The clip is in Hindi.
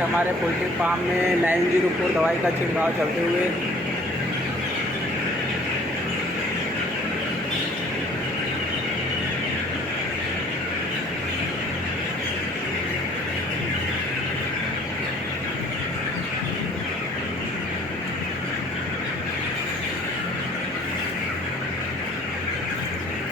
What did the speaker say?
हमारे पोल्ट्री फार्म में 904 दवाई का छिड़काव चलते हुए